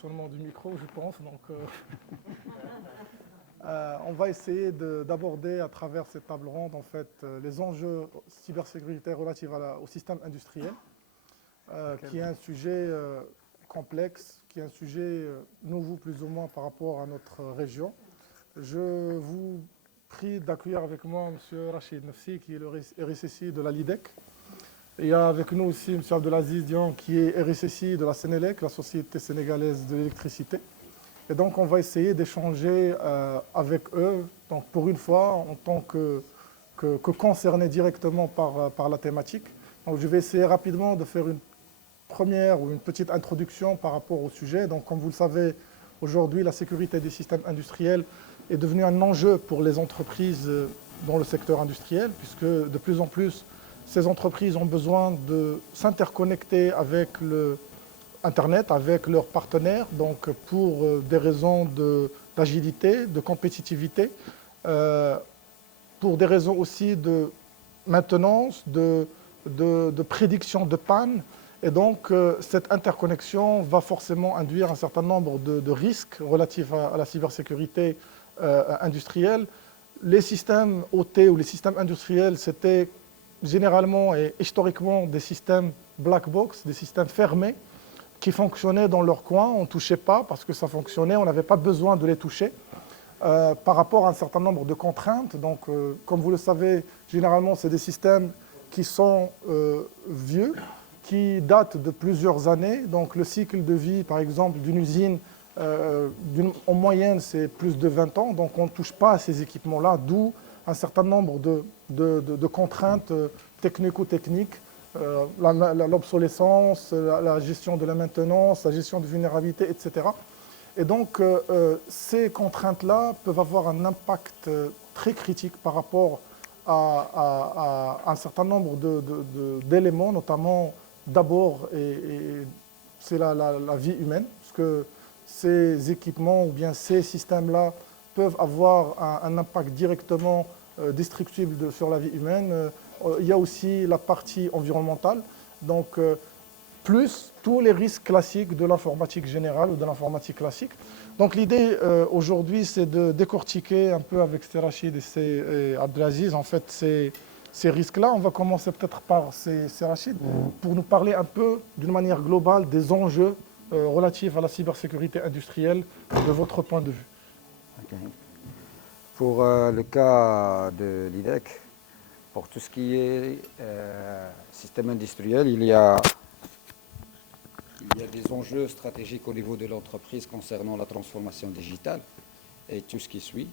Fonctionnement du micro, je pense. Donc, on va essayer d'aborder à travers cette table ronde en fait, les enjeux cybersécurité relatifs au système industriel, qui est un sujet complexe, qui est un sujet nouveau plus ou moins par rapport à notre région. Je vous prie d'accueillir avec moi M. Rachid Nafsi, qui est le RSSI de la LIDEC. Il y a avec nous aussi M. Abdelaziz Dian, qui est RSSI de la Sénélec, la Société sénégalaise de l'électricité. Et donc, on va essayer d'échanger avec eux, donc pour une fois, en tant que concernés directement par la thématique. Donc, je vais essayer rapidement de faire une première ou une petite introduction par rapport au sujet. Donc, comme vous le savez, aujourd'hui, la sécurité des systèmes industriels est devenue un enjeu pour les entreprises dans le secteur industriel, puisque de plus en plus, ces entreprises ont besoin de s'interconnecter avec Internet, avec leurs partenaires, donc pour des raisons d'agilité, de compétitivité, pour des raisons aussi de maintenance, de prédiction de panne. Et donc, cette interconnexion va forcément induire un certain nombre de risques relatifs à la cybersécurité industrielle. Les systèmes OT ou les systèmes industriels, c'était généralement et historiquement des systèmes black box, des systèmes fermés qui fonctionnaient dans leur coin. On ne touchait pas parce que ça fonctionnait, on n'avait pas besoin de les toucher par rapport à un certain nombre de contraintes. Donc, comme vous le savez, généralement, c'est des systèmes qui sont vieux, qui datent de plusieurs années. Donc, le cycle de vie, par exemple, d'une usine, en moyenne, c'est plus de 20 ans. Donc, on ne touche pas à ces équipements-là, d'où un certain nombre de contraintes technico-techniques, l'obsolescence, la gestion de la maintenance, la gestion de vulnérabilité, etc. Et donc, ces contraintes-là peuvent avoir un impact très critique par rapport à un certain nombre d'éléments, notamment d'abord, c'est la vie humaine, parce que ces équipements ou bien ces systèmes-là peuvent avoir un impact directement destructible sur la vie humaine. Il y a aussi la partie environnementale, donc plus tous les risques classiques de l'informatique générale ou de l'informatique classique. Donc l'idée aujourd'hui, c'est de décortiquer un peu avec Rachid et Abdelaziz, en fait, ces risques-là. On va commencer peut-être par Rachid, pour nous parler un peu d'une manière globale des enjeux relatifs à la cybersécurité industrielle de votre point de vue. Okay. Pour le cas de l'IDEC, pour tout ce qui est système industriel, il y a des enjeux stratégiques au niveau de l'entreprise concernant la transformation digitale et tout ce qui suit.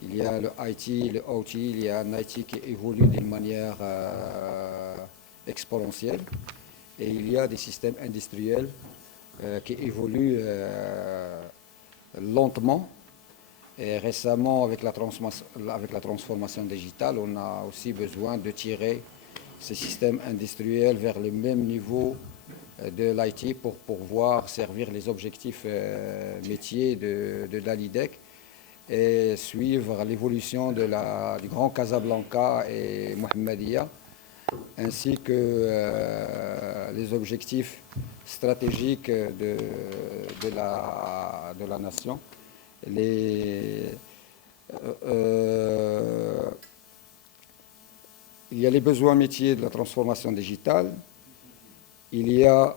Il y a le IT, le OT, il y a un IT qui évolue d'une manière exponentielle et il y a des systèmes industriels qui évoluent lentement. Et récemment, avec la transformation digitale, on a aussi besoin de tirer ces systèmes industriels vers le même niveau de l'IT pour pouvoir servir les objectifs métiers de la LIDEC et suivre l'évolution du Grand Casablanca et Mohammedia, ainsi que les objectifs stratégiques de la nation. Il y a les besoins métiers de la transformation digitale, il y a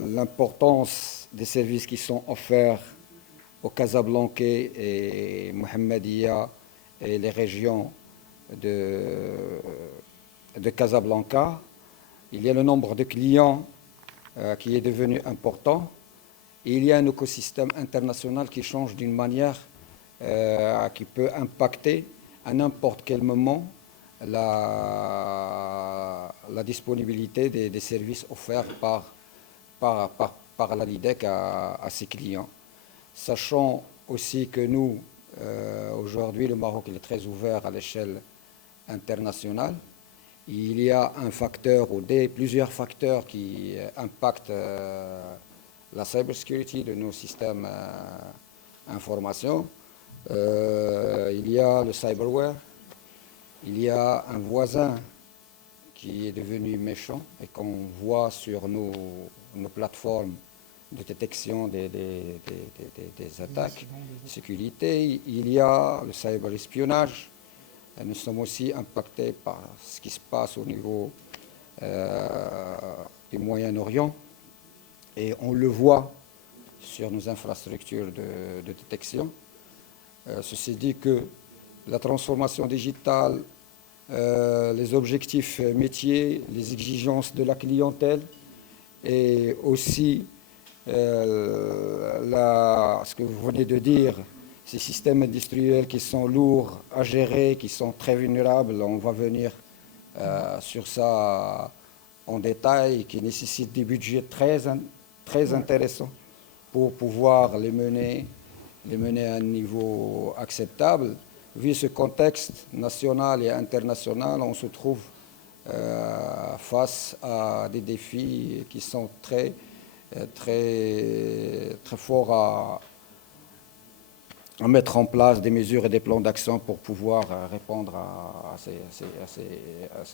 l'importance des services qui sont offerts au Casablancais et Mohammedia et les régions de Casablanca. Il y a le nombre de clients qui est devenu important. Et il y a un écosystème international qui change d'une manière qui peut impacter à n'importe quel moment la disponibilité des services offerts par la LIDEC à ses clients. Sachant aussi que nous, aujourd'hui, le Maroc il est très ouvert à l'échelle internationale. Il y a un facteur ou plusieurs facteurs qui impactent la cybersécurité de nos systèmes d'information. Il y a le cyberware, il y a un voisin qui est devenu méchant et qu'on voit sur nos plateformes de détection des attaques, sécurité. Il y a le cyberespionnage. Nous sommes aussi impactés par ce qui se passe au niveau du Moyen-Orient. Et on le voit sur nos infrastructures de détection. Ceci dit que la transformation digitale, les objectifs métiers, les exigences de la clientèle et aussi ce que vous venez de dire, ces systèmes industriels qui sont lourds à gérer, qui sont très vulnérables, on va venir sur ça en détail, qui nécessitent des budgets très intéressants pour pouvoir les mener à un niveau acceptable. Vu ce contexte national et international, on se trouve face à des défis qui sont très forts à mettre en place des mesures et des plans d'action pour pouvoir répondre à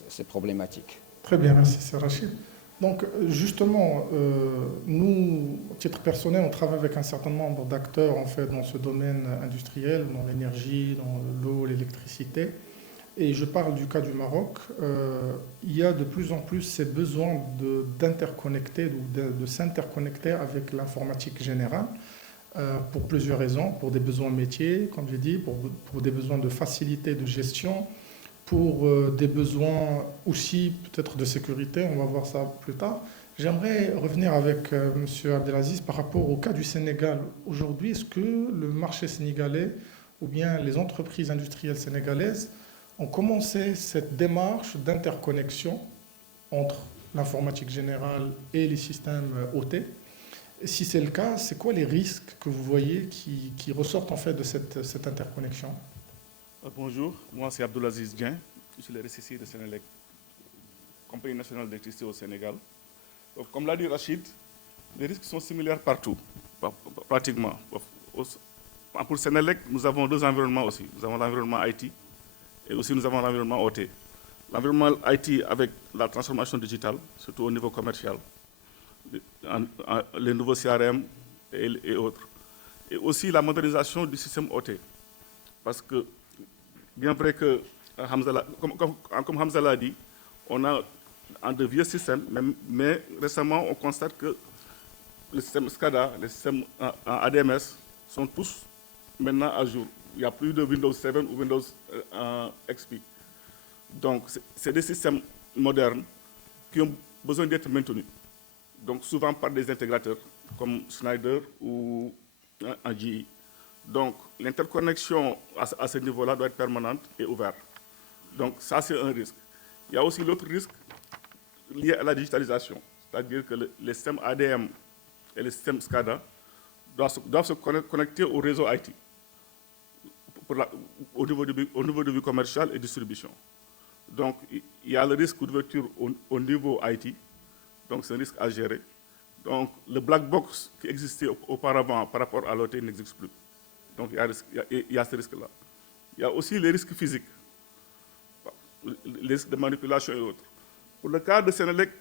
ces problématiques. Très bien, merci, c'est Rachid. Donc, justement, nous, à titre personnel, on travaille avec un certain nombre d'acteurs en fait, dans ce domaine industriel, dans l'énergie, dans l'eau, l'électricité. Et je parle du cas du Maroc. Il y a de plus en plus ces besoins d'interconnecter, de s'interconnecter avec l'informatique générale, pour plusieurs raisons, pour des besoins métiers, comme j'ai dit, pour des besoins de facilité de gestion, pour des besoins aussi peut-être de sécurité, on va voir ça plus tard. J'aimerais revenir avec M. Abdelaziz par rapport au cas du Sénégal. Aujourd'hui, est-ce que le marché sénégalais ou bien les entreprises industrielles sénégalaises ont commencé cette démarche d'interconnexion entre l'informatique générale et les systèmes OT? Et si c'est le cas, c'est quoi les risques que vous voyez qui ressortent en fait de cette interconnexion? Bonjour, moi c'est Abdelaziz Dien, je suis le RSSI de Sénélec, Compagnie nationale d'électricité au Sénégal. Donc, comme l'a dit Rachid, les risques sont similaires partout, pratiquement. Pour Sénélec, nous avons deux environnements aussi. Nous avons l'environnement IT et aussi nous avons l'environnement OT. L'environnement IT avec la transformation digitale, surtout au niveau commercial, les nouveaux CRM et autres. Et aussi la modernisation du système OT. Parce que, bien vrai que, comme Hamza l'a dit, on a de vieux systèmes, mais récemment, on constate que les systèmes SCADA, les systèmes ADMS sont tous maintenant à jour. Il n'y a plus de Windows 7 ou Windows XP. Donc, c'est des systèmes modernes qui ont besoin d'être maintenus. Donc, souvent par des intégrateurs comme Schneider ou GE. Donc, l'interconnexion à ce niveau-là doit être permanente et ouverte. Donc, ça, c'est un risque. Il y a aussi l'autre risque lié à la digitalisation, c'est-à-dire que les systèmes ADM et les systèmes SCADA doivent se connecter au réseau IT au niveau du commercial et distribution. Donc, il y a le risque d'ouverture au niveau IT, donc c'est un risque à gérer. Donc, le black box qui existait auparavant par rapport à l'OT n'existe plus. Donc, il y a ce risque-là. Il y a aussi les risques physiques, les risques de manipulation et autres. Pour le cas de Sénélec,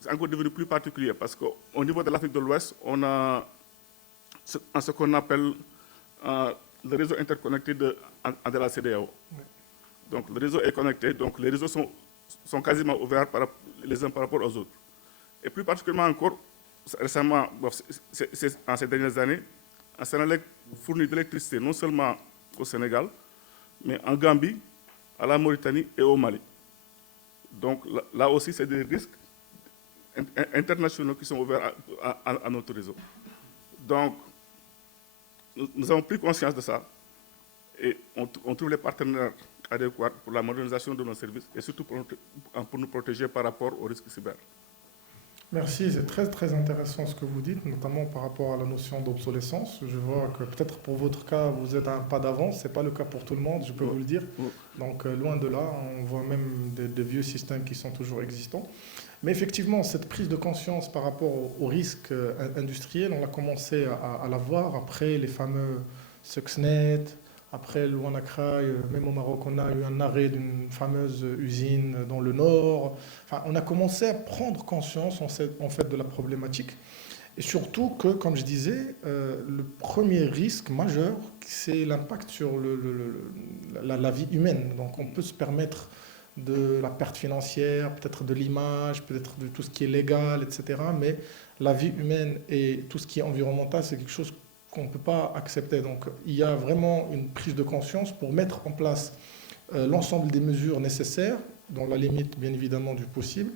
c'est encore devenu plus particulier parce qu'au niveau de l'Afrique de l'Ouest, on a ce qu'on appelle le réseau interconnecté de la CEDEAO. Donc, le réseau est connecté, donc les réseaux sont quasiment ouverts les uns par rapport aux autres. Et plus particulièrement encore, récemment, en ces dernières années, Sénélec fournit de l'électricité non seulement au Sénégal, mais en Gambie, à la Mauritanie et au Mali. Donc là aussi, c'est des risques internationaux qui sont ouverts à notre réseau. Donc, nous avons pris conscience de ça et on trouve les partenaires adéquats pour la modernisation de nos services et surtout pour nous protéger par rapport aux risques cyber. Merci, c'est très très intéressant ce que vous dites, notamment par rapport à la notion d'obsolescence. Je vois que peut-être pour votre cas, vous êtes à un pas d'avance, ce n'est pas le cas pour tout le monde, je peux vous le dire. Donc loin de là, on voit même des vieux systèmes qui sont toujours existants. Mais effectivement, cette prise de conscience par rapport aux risques industriels, on a commencé à la voir après les fameux Stuxnet, après le WannaCry, même au Maroc, on a eu un arrêt d'une fameuse usine dans le nord. Enfin, on a commencé à prendre conscience en fait de la problématique. Et surtout que, comme je disais, le premier risque majeur, c'est l'impact sur la vie humaine. Donc on peut se permettre de la perte financière, peut-être de l'image, peut-être de tout ce qui est légal, etc. Mais la vie humaine et tout ce qui est environnemental, c'est quelque chose qu'on ne peut pas accepter. Donc il y a vraiment une prise de conscience pour mettre en place l'ensemble des mesures nécessaires, dans la limite bien évidemment du possible,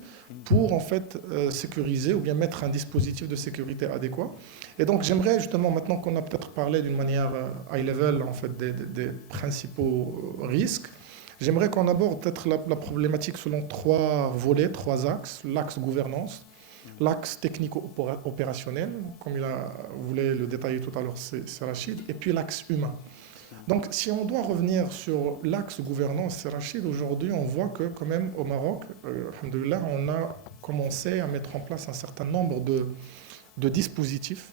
pour en fait sécuriser ou bien mettre un dispositif de sécurité adéquat. Et donc j'aimerais justement, maintenant qu'on a peut-être parlé d'une manière high level en fait des principaux risques, j'aimerais qu'on aborde peut-être la problématique selon trois volets, trois axes: l'axe gouvernance, l'axe technico-opérationnel, comme vous voulez le détailler tout à l'heure, c'est Rachid, et puis l'axe humain. Donc, si on doit revenir sur l'axe gouvernance, Rachid, aujourd'hui, on voit que quand même au Maroc, alhamdoulilah, on a commencé à mettre en place un certain nombre de dispositifs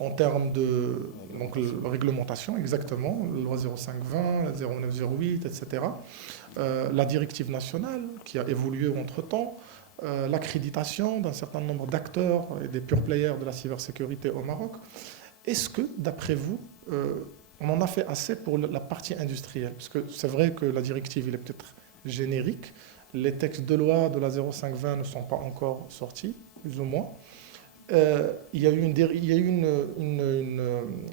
en termes de donc, réglementation, exactement, la loi 0520, la 0908, etc. La directive nationale qui a évolué entre-temps, l'accréditation d'un certain nombre d'acteurs et des pure players de la cybersécurité au Maroc. Est-ce que, d'après vous, on en a fait assez pour la partie industrielle? Parce que c'est vrai que la directive, il est peut-être générique. Les textes de loi de la 0520 ne sont pas encore sortis, plus ou moins. Il y a eu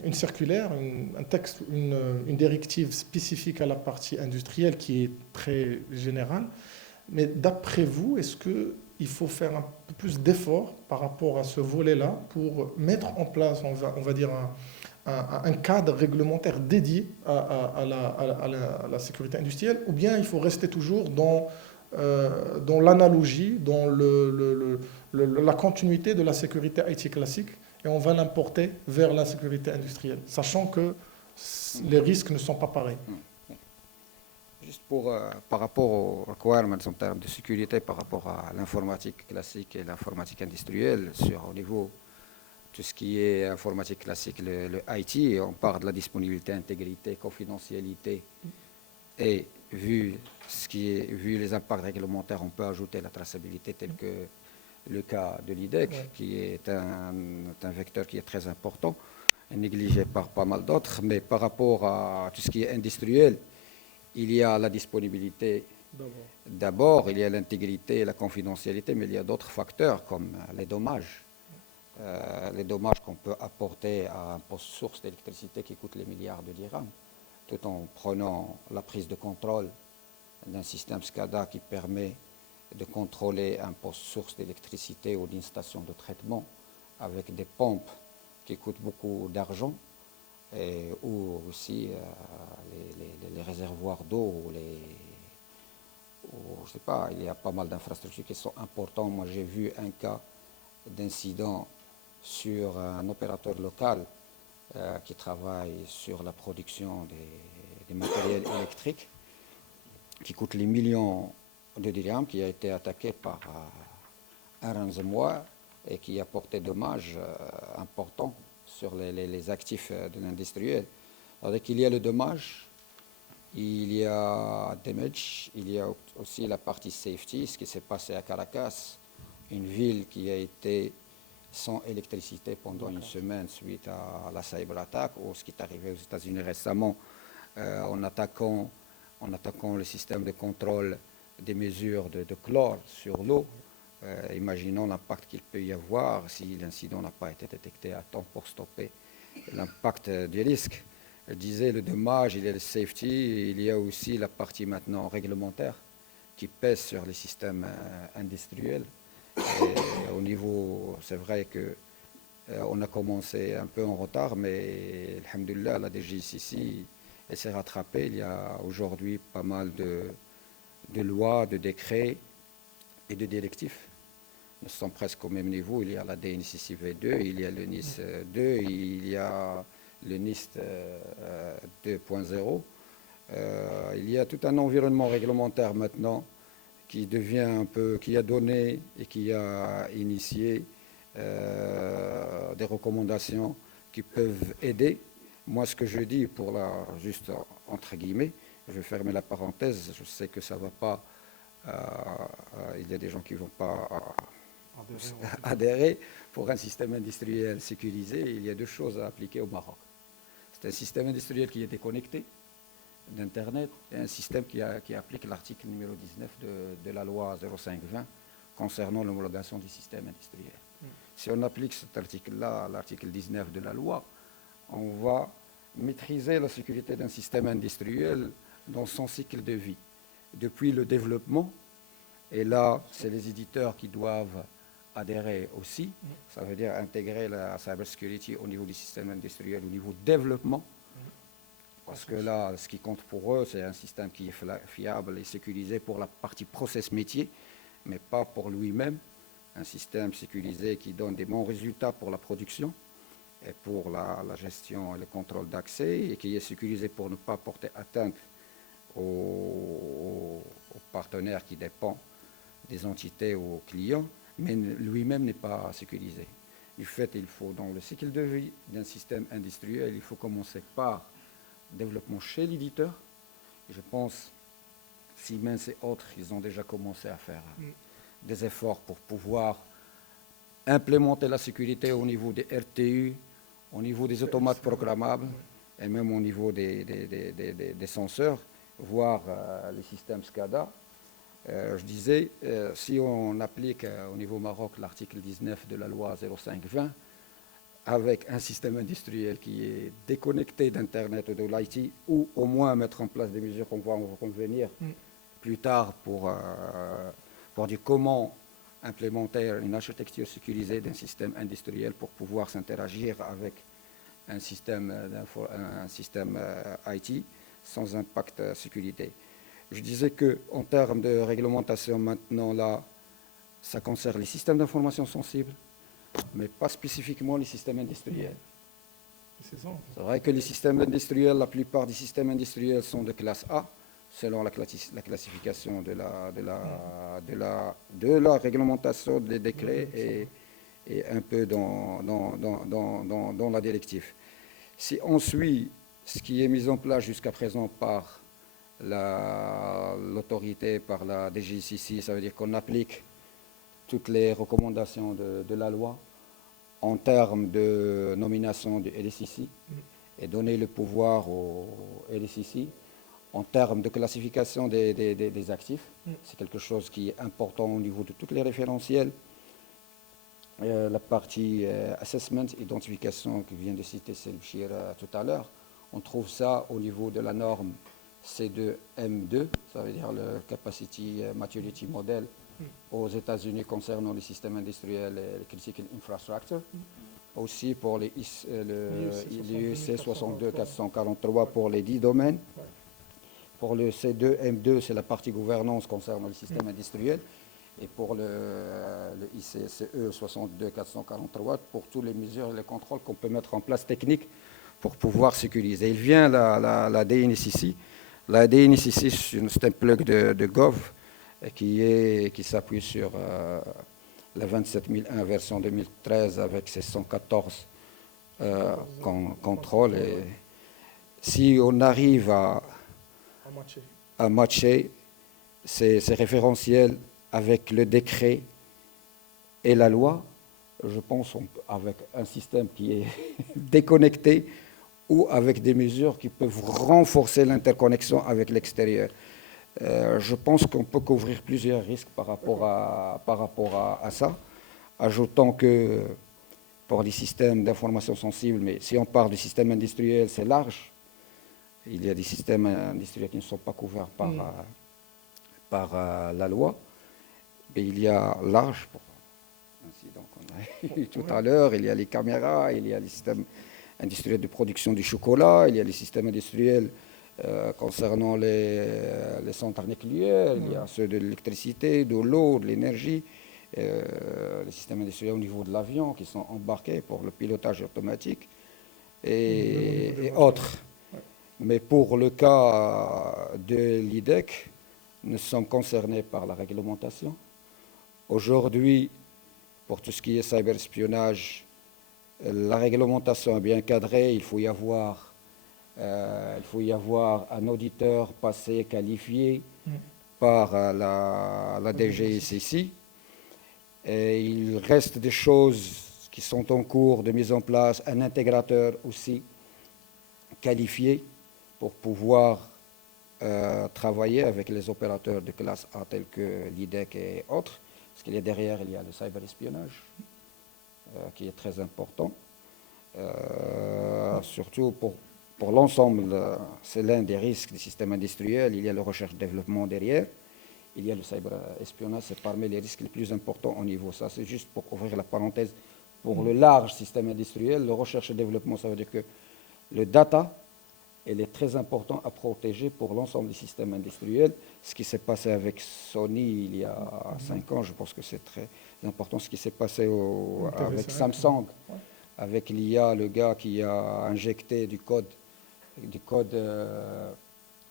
une circulaire, un texte, une directive spécifique à la partie industrielle qui est très générale. Mais d'après vous, est-ce qu'il faut faire un peu plus d'efforts par rapport à ce volet-là pour mettre en place, on va dire, un cadre réglementaire dédié à la sécurité industrielle, ou bien il faut rester toujours dans l'analogie, dans la continuité de la sécurité IT classique, et on va l'importer vers la sécurité industrielle, sachant que les risques ne sont pas pareils. Juste par rapport aux requirements en termes de sécurité, par rapport à l'informatique classique et l'informatique industrielle, au niveau tout ce qui est informatique classique, le IT, on parle de la disponibilité, intégrité, confidentialité, et vu les impacts réglementaires, on peut ajouter la traçabilité tel que le cas de l'IDEC, qui est un vecteur qui est très important, et négligé par pas mal d'autres. Mais par rapport à tout ce qui est industriel, il y a la disponibilité. D'abord, il y a l'intégrité et la confidentialité, mais il y a d'autres facteurs comme les dommages. Les dommages qu'on peut apporter à un poste source d'électricité qui coûte les milliards de dirhams, tout en prenant la prise de contrôle d'un système SCADA qui permet de contrôler un poste source d'électricité ou d'une station de traitement avec des pompes qui coûtent beaucoup d'argent, ou aussi les réservoirs d'eau, je sais pas, il y a pas mal d'infrastructures qui sont importantes. Moi, j'ai vu un cas d'incident sur un opérateur local qui travaille sur la production des matériels électriques, qui coûte les millions de dirhams, qui a été attaqué par un ransomware et qui a porté dommages importants sur les actifs de l'industriel. C'est-à-dire qu'il y a le dommage, il y a damage, il y a aussi la partie safety, ce qui s'est passé à Caracas, une ville qui a été sans électricité pendant une semaine suite à la cyberattaque, ou ce qui est arrivé aux États-Unis récemment en attaquant le système de contrôle des mesures de chlore sur l'eau. Imaginons l'impact qu'il peut y avoir si l'incident n'a pas été détecté à temps pour stopper l'impact du risque. Je disais le dommage, il y a le safety, il y a aussi la partie maintenant réglementaire qui pèse sur les systèmes industriels. Et au niveau, c'est vrai que on a commencé un peu en retard, mais alhamdoulilah, la DGCC, elle s'est rattrapée. Il y a aujourd'hui pas mal de lois, de décrets et de directives. Nous sommes presque au même niveau. Il y a la DNCC V2, il y a le NIS 2, il y a le NIST 2.0. Il y a tout un environnement réglementaire maintenant qui a donné et qui a initié des recommandations qui peuvent aider. Moi, ce que je dis, juste entre guillemets, je vais fermer la parenthèse, je sais que ça ne va pas, il y a des gens qui ne vont pas adhérer pour un système industriel sécurisé. Il y a deux choses à appliquer au Maroc. C'est un système industriel qui est déconnecté d'Internet et un système qui applique l'article numéro 19 de la loi 0520 concernant l'homologation du système industriel. Si on applique cet article-là, l'article 19 de la loi, on va maîtriser la sécurité d'un système industriel dans son cycle de vie, depuis le développement, et là, c'est les éditeurs qui doivent adhérer aussi, ça veut dire intégrer la cybersecurity au niveau du système industriel, au niveau développement, parce que là, ce qui compte pour eux, c'est un système qui est fiable et sécurisé pour la partie process métier, mais pas pour lui-même. Un système sécurisé qui donne des bons résultats pour la production et pour la gestion et le contrôle d'accès, et qui est sécurisé pour ne pas porter atteinte aux partenaires qui dépendent des entités ou aux clients, mais lui-même n'est pas sécurisé. Du fait, il faut, dans le cycle de vie d'un système industriel, il faut commencer par développement chez l'éditeur. Je pense, Siemens et autres, ils ont déjà commencé à faire des efforts pour pouvoir implémenter la sécurité au niveau des RTU, au niveau des automates programmables et même au niveau des senseurs, voire les systèmes SCADA. Je disais, si on applique au niveau Maroc l'article 19 de la loi 0520, avec un système industriel qui est déconnecté d'Internet ou de l'IT, ou au moins mettre en place des mesures qu'on va en convenir plus tard pour dire comment implémenter une architecture sécurisée d'un système industriel pour pouvoir s'interagir avec un système IT sans impact sécurité. Je disais qu'en termes de réglementation maintenant, là, ça concerne les systèmes d'information sensibles, mais pas spécifiquement les systèmes industriels. C'est vrai que les systèmes industriels, la plupart des systèmes industriels sont de classe A, selon la classification de la réglementation des décrets et un peu dans la directive. Si on suit ce qui est mis en place jusqu'à présent par l'autorité, par la DGCC, ça veut dire qu'on applique toutes les recommandations de la loi en termes de nomination du LSCC et donner le pouvoir au LSCC en termes de classification des actifs. C'est quelque chose qui est important au niveau de tous les référentiels. La partie assessment, identification que vient de citer Selbchir tout à l'heure, on trouve ça au niveau de la norme C2M2, ça veut dire le Capacity Maturity Model aux États-Unis concernant les systèmes industriels et les critical infrastructure. Aussi pour les IEC 62443 pour les 10 domaines. Pour le C2M2, c'est la partie gouvernance concernant les systèmes industriels. Et pour le ICCE 62443, pour toutes les mesures et les contrôles qu'on peut mettre en place techniques pour pouvoir sécuriser. Il vient la DNSCC. La DNSCC, c'est un plug de Gov qui s'appuie sur la 27001 version 2013 avec ses 114 contrôles. Et si on arrive à matcher ces référentiels avec le décret et la loi, je pense avec un système qui est déconnecté ou avec des mesures qui peuvent renforcer l'interconnexion avec l'extérieur. Je pense qu'on peut couvrir plusieurs risques par rapport à ça, ajoutant que pour les systèmes d'information sensibles, mais si on parle du système industriel, c'est large. Il y a des systèmes industriels qui ne sont pas couverts par la loi. Et il y a large, ainsi donc on a eu tout à l'heure, il y a les caméras, il y a les systèmes industriels de production du chocolat, il y a les systèmes industriels concernant les centrales nucléaires, il y a ceux de l'électricité, de l'eau, de l'énergie, les systèmes industriels au niveau de l'avion qui sont embarqués pour le pilotage automatique et autres. Mais pour le cas de l'IDEC, nous sommes concernés par la réglementation. Aujourd'hui, pour tout ce qui est cyberespionnage, la réglementation est bien cadrée. Il faut y avoir un auditeur passé qualifié par la DGCC. Et il reste des choses qui sont en cours de mise en place, un intégrateur aussi qualifié pour pouvoir travailler avec les opérateurs de classe A tels que l'IDEC et autres, parce qu'il y a derrière, il y a le cyberespionnage qui est très important, surtout pour l'ensemble, c'est l'un des risques du système industriel, il y a la recherche-développement derrière, il y a le cyberespionnage, c'est parmi les risques les plus importants au niveau, ça c'est juste pour ouvrir la parenthèse, pour le large système industriel, le recherche et développement, ça veut dire que le data, elle est très important à protéger pour l'ensemble du système industriel. Ce qui s'est passé avec Sony il y a 5 ans, je pense que c'est très important. Ce qui s'est passé avec Samsung, avec l'IA, le gars qui a injecté du code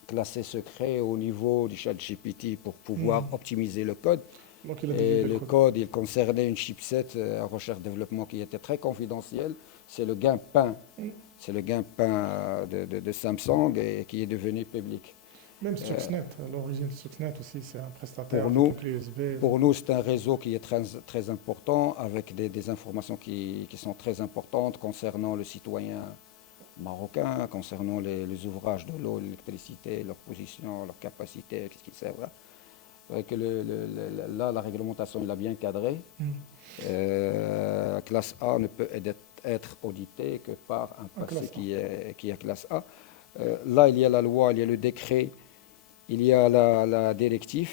classé secret au niveau du ChatGPT pour pouvoir optimiser le code. Donc, et le code, il concernait une chipset en recherche-développement qui était très confidentielle. C'est le gain-pain. C'est le gain-pain de Samsung et qui est devenu public. Même Stuxnet, l'origine de Stuxnet aussi, c'est un prestataire clé USB. Pour nous, c'est un réseau qui est très, très important, avec des informations qui sont très importantes concernant le citoyen marocain, concernant les ouvrages de l'eau, l'électricité, leur position, leur capacité, qu'est-ce qu'ils servent. Que là, la réglementation, il a bien cadré. Classe A ne peut être audité que par un passé qui est classe A. Là, il y a la loi, il y a le décret, il y a la directive,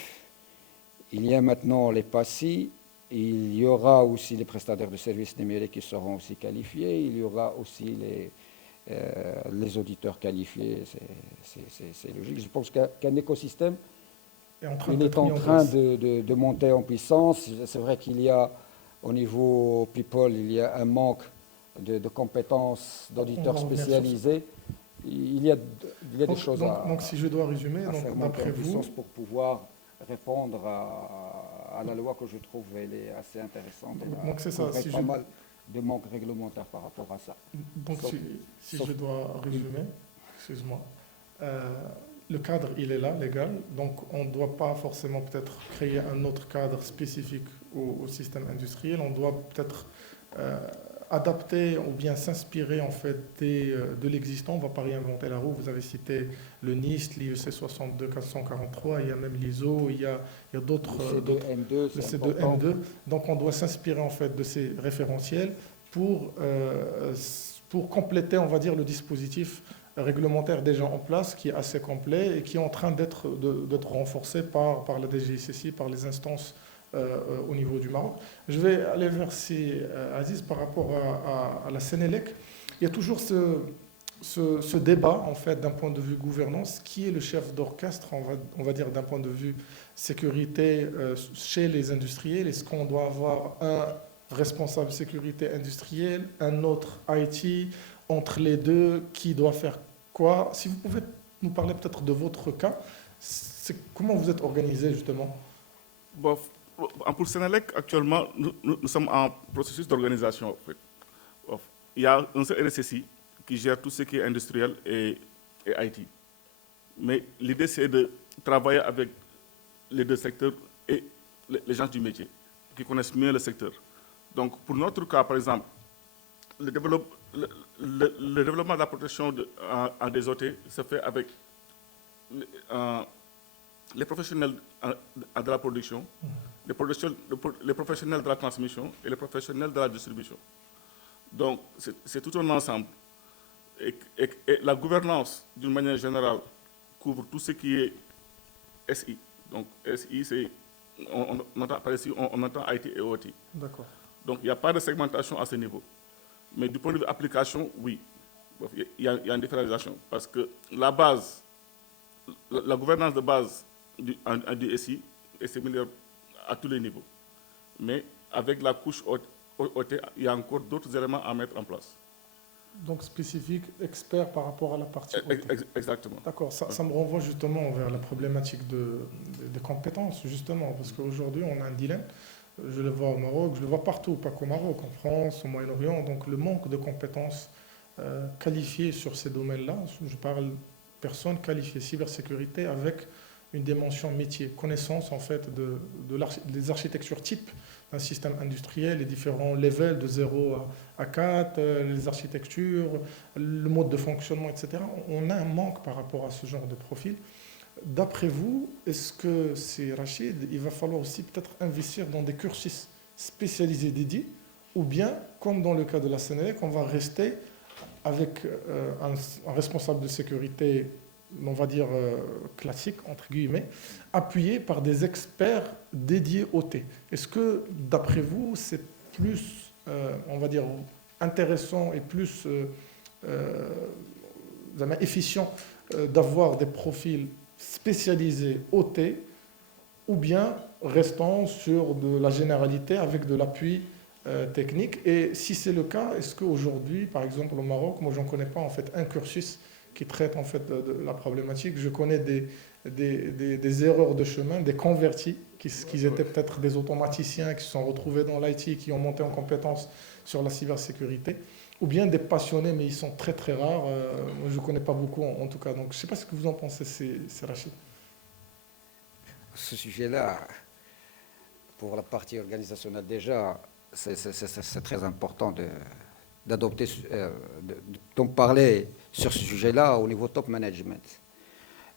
il y a maintenant les PASSI, il y aura aussi les prestataires de services numériques qui seront aussi qualifiés, il y aura aussi les auditeurs qualifiés, c'est logique. Je pense qu'un écosystème, il est en train de monter en puissance. C'est vrai qu'il y a, au niveau people, il y a un manque de compétences d'auditeurs spécialisés. Il y a des choses donc, si je dois résumer, d'après vous, pour pouvoir répondre à la loi que je trouve elle est assez intéressante. Donc c'est ça. Si pas mal de manque réglementaire par rapport à ça. Donc si je dois résumer, excuse-moi, le cadre il est là, légal, donc on ne doit pas forcément peut-être créer un autre cadre spécifique au système industriel, on doit peut-être adapter ou bien s'inspirer en fait de l'existant. On ne va pas réinventer la roue. Vous avez cité le NIST, l'IEC 62443, il y a même l'ISO, il y a d'autres. Le C2M2. Donc on doit s'inspirer en fait de ces référentiels pour compléter, on va dire, le dispositif réglementaire déjà en place, qui est assez complet et qui est en train d'être renforcé par la DGICC, par les instances au niveau du Maroc. Je vais aller vers Aziz par rapport à la Sénélec. Il y a toujours ce débat, en fait, d'un point de vue gouvernance, qui est le chef d'orchestre, on va dire, d'un point de vue sécurité chez les industriels. Est-ce qu'on doit avoir un responsable sécurité industrielle, un autre IT, entre les deux, qui doit faire quoi? Si vous pouvez nous parler peut-être de votre cas, comment vous êtes organisé, justement? Bon, pour Sénélec, actuellement, nous sommes en processus d'organisation. En fait. Il y a un seul RSSI qui gère tout ce qui est industriel et IT. Mais l'idée, c'est de travailler avec les deux secteurs et les gens du métier, qui connaissent mieux le secteur. Donc, pour notre cas, par exemple, le développement de la protection en des OT se fait avec les professionnels de la production, les professionnels de la transmission et les professionnels de la distribution. Donc, c'est tout un ensemble. Et la gouvernance, d'une manière générale, couvre tout ce qui est SI. Donc, SI, c'est, on entend IT et OT. D'accord. Donc, il n'y a pas de segmentation à ce niveau. Mais du point de vue application, oui, il y a une différenciation. Parce que la base, la gouvernance de base du SI est similaire à tous les niveaux. Mais avec la couche OT, il y a encore d'autres éléments à mettre en place. Donc spécifique, expert par rapport à la partie OT. Exactement. D'accord, ça me renvoie justement vers la problématique des compétences, justement, parce qu'aujourd'hui, on a un dilemme. Je le vois au Maroc, je le vois partout, pas qu'au Maroc, en France, au Moyen-Orient. Donc le manque de compétences qualifiées sur ces domaines-là, je parle personnes qualifiées cybersécurité avec une dimension métier, connaissance en fait des architectures types d'un système industriel, les différents levels de 0 à 4, les architectures, le mode de fonctionnement, etc. On a un manque par rapport à ce genre de profil. D'après vous, est-ce que c'est Rachid, il va falloir aussi peut-être investir dans des cursus spécialisés dédiés, ou bien, comme dans le cas de la Sénélec, on va rester avec un responsable de sécurité, on va dire classique, entre guillemets, appuyé par des experts dédiés au T. Est-ce que, d'après vous, c'est plus, on va dire, intéressant et plus efficient d'avoir des profils spécialisés au T, ou bien restant sur de la généralité avec de l'appui technique? Et si c'est le cas, est-ce qu'aujourd'hui, par exemple au Maroc, moi je n'en connais pas en fait un cursus qui traite en fait de la problématique. Je connais des erreurs de chemin, des convertis qui étaient peut-être des automaticiens qui se sont retrouvés dans l'IT, qui ont monté en compétences sur la cybersécurité, ou bien des passionnés, mais ils sont très très rares. Moi je ne connais pas beaucoup en tout cas. Donc je ne sais pas ce que vous en pensez, c'est Rachid. Ce sujet-là, pour la partie organisationnelle déjà, c'est très important d'adopter, d'en parler sur ce sujet-là au niveau top management.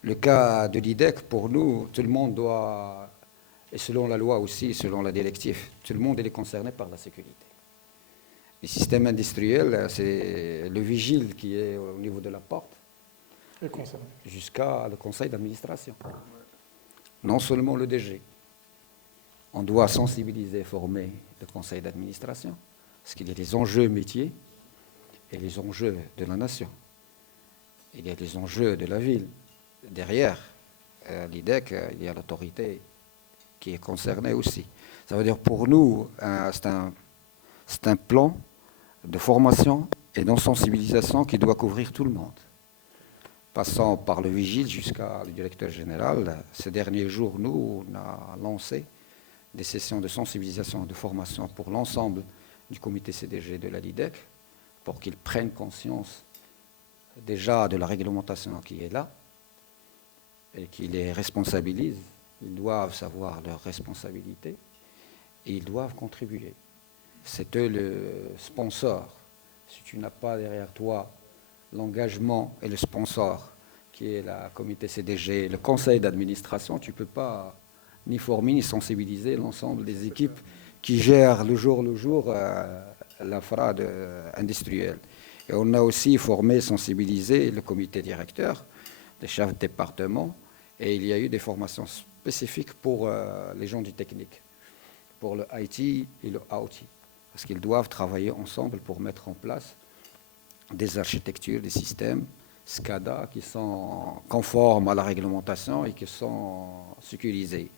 Le cas de l'IDEC, pour nous, tout le monde doit, et selon la loi aussi, selon la directive, tout le monde est concerné par la sécurité. Les systèmes industriels, c'est le vigile qui est au niveau de la porte, jusqu'à le conseil d'administration. Non seulement le DG. On doit sensibiliser et former le conseil d'administration, parce qu'il y a des enjeux métiers et les enjeux de la nation. Il y a les enjeux de la ville. Derrière l'IDEC, il y a l'autorité qui est concernée aussi. Ça veut dire pour nous, c'est un plan de formation et de sensibilisation qui doit couvrir tout le monde. Passant par le vigile jusqu'à le directeur général, ces derniers jours, nous, on a lancé des sessions de sensibilisation et de formation pour l'ensemble du comité CDG de la LIDEC, pour qu'ils prennent conscience déjà de la réglementation qui est là et qu'ils les responsabilisent. Ils doivent savoir leurs responsabilités et ils doivent contribuer. C'est eux le sponsor. Si tu n'as pas derrière toi l'engagement et le sponsor qui est le comité CDG, le conseil d'administration, tu ne peux pas ni former ni sensibiliser l'ensemble des équipes qui gèrent le jour l'infra industrielle. Et on a aussi formé, sensibilisé le comité directeur, les chefs de département, et il y a eu des formations spécifiques pour les gens du technique, pour le IT et le OT, parce qu'ils doivent travailler ensemble pour mettre en place des architectures, des systèmes SCADA qui sont conformes à la réglementation et qui sont sécurisés.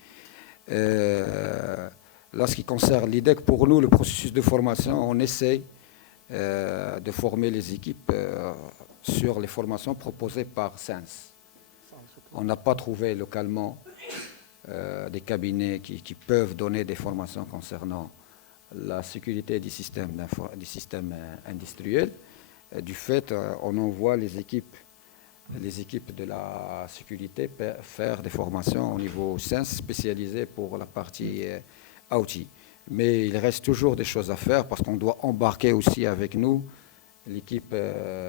Là, ce qui concerne l'IDEC, pour nous, le processus de formation, on essaie de former les équipes sur les formations proposées par SENS. On n'a pas trouvé localement des cabinets qui peuvent donner des formations concernant la sécurité du système industriel. Du fait, on envoie les équipes de la sécurité faire des formations au niveau SENS spécialisées pour la partie OT. Mais il reste toujours des choses à faire parce qu'on doit embarquer aussi avec nous l'équipe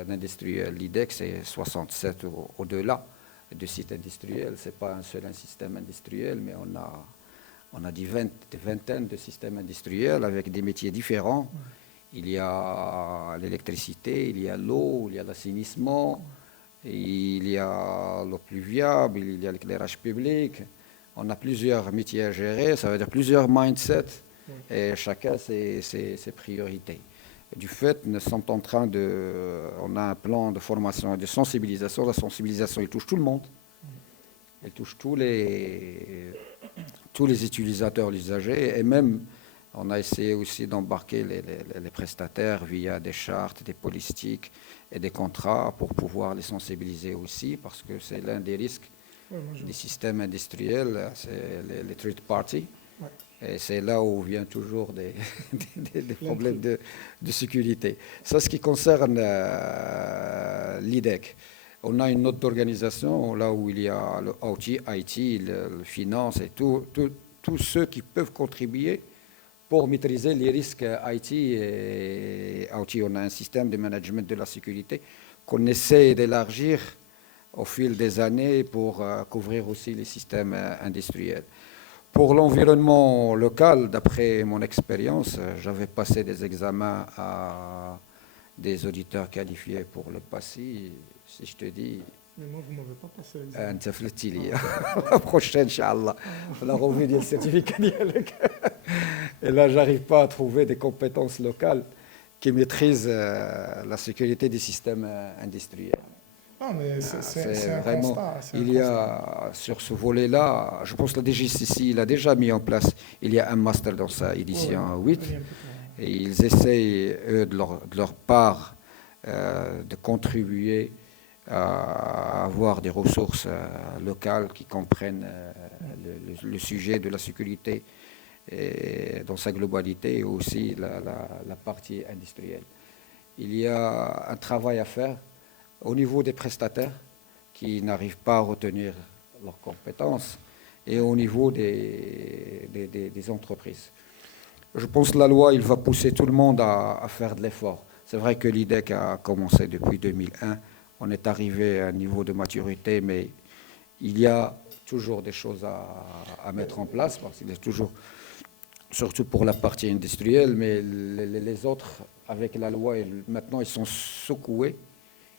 industrielle. L'IDEC, c'est 67 au-delà de sites industriels. Ce n'est pas un seul système industriel, mais on a des vingtaines de systèmes industriels avec des métiers différents. Il y a l'électricité, il y a l'eau, il y a l'assainissement, il y a l'eau pluviale, il y a l'éclairage public. On a plusieurs métiers à gérer, ça veut dire plusieurs mindsets, et chacun ses priorités. Du fait, nous sommes en train on a un plan de formation et de sensibilisation. La sensibilisation, elle touche tout le monde. Elle touche tous les utilisateurs, les usagers, et même on a essayé aussi d'embarquer les prestataires via des chartes, des politiques et des contrats pour pouvoir les sensibiliser aussi, parce que c'est l'un des risques des systèmes industriels, c'est les third party. Ouais. Et c'est là où vient toujours des problèmes de sécurité. Ça, ce qui concerne l'IDEC. On a une autre organisation là où il y a le OT, IT, le finance et tous ceux qui peuvent contribuer pour maîtriser les risques IT et OT. On a un système de management de la sécurité qu'on essaie d'élargir au fil des années pour couvrir aussi les systèmes industriels. Pour l'environnement local, d'après mon expérience, j'avais passé des examens à des auditeurs qualifiés pour le passé. Si je te dis, Mais moi, vous ne m'avez pas passé l'examen. أنت فلتي لي la prochaine, Inch'Allah, la revue du certificat ديالك. Et là, j'arrive pas à trouver des compétences locales qui maîtrisent la sécurité des systèmes industriels. Ah, mais c'est C'est un vraiment, constat. c'est un il y constat. a sur ce volet-là, je pense que la DGCC, il a déjà mis en place, il y a un master dans sa édition Ouais, 8, et ils essayent, eux, de leur part, de contribuer à avoir des ressources locales qui comprennent le sujet de la sécurité et dans sa globalité et aussi la partie industrielle. Il y a un travail à faire au niveau des prestataires qui n'arrivent pas à retenir leurs compétences et au niveau des entreprises. Je pense que la loi, il va pousser tout le monde à faire de l'effort. C'est vrai que l'IDEC a commencé depuis 2001. On est arrivé à un niveau de maturité, mais il y a toujours des choses à mettre en place, parce qu'il y a toujours, surtout pour la partie industrielle, mais les autres, avec la loi, maintenant, ils sont secoués.